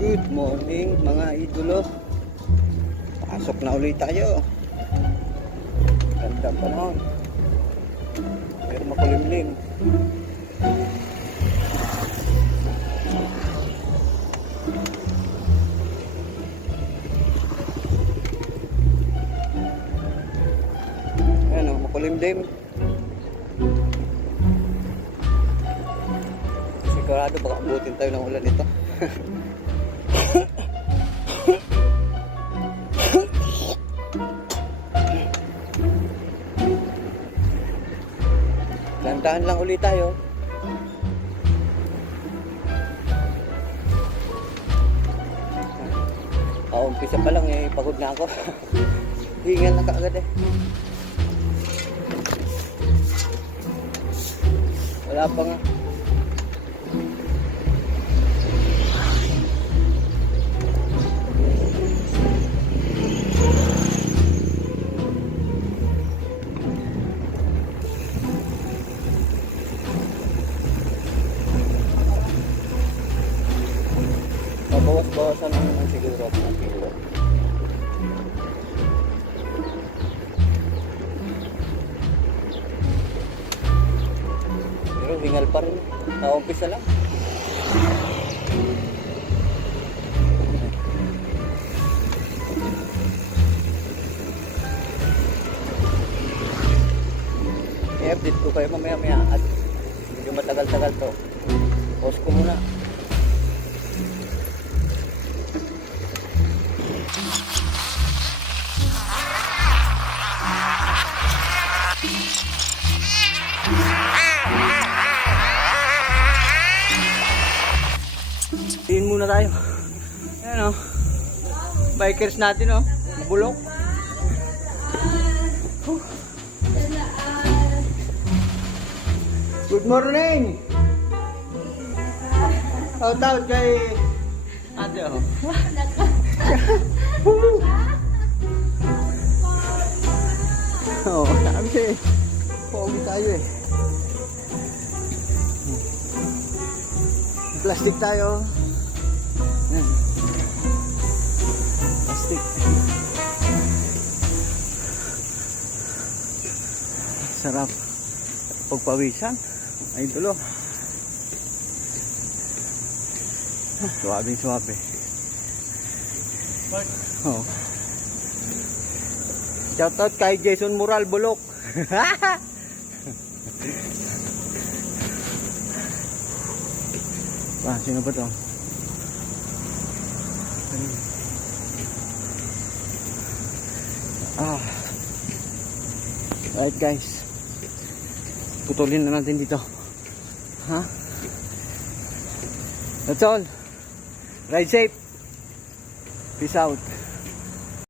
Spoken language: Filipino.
Good morning mga idolo. Pasok na ulit tayo. Ganda pa noon. Pero makulimlim. Ayan o, makulimlim. Sigurado baka abutin tayo ng ulan ito. Dandahan lang ulit tayo. Umpisa pa lang eh, pagod na ako. Hingal na kaagad eh. Wala pa nga. Bawas-bawasan naman siguro at nakilo. Pero hingal pa rin. Naumpisa lang. I-update ko kayo mamaya-maya at medyo matagal-tagal to. Pause ko muna. Tiin muna tayo. Ayan o. Bikers natin o. Bulok. Good morning. Shout out kay ate o. Oo, sabi siya eh. Pogi tayo eh. Plastic tayo. Ayan. Plastic. Sarap pagpawisan. Ay tulo. Suwabe. Oh. Shoutout kay Jason Moral Bulok. Sino ba to? Right guys, putulin na natin dito. That's all. Ride safe. Peace out.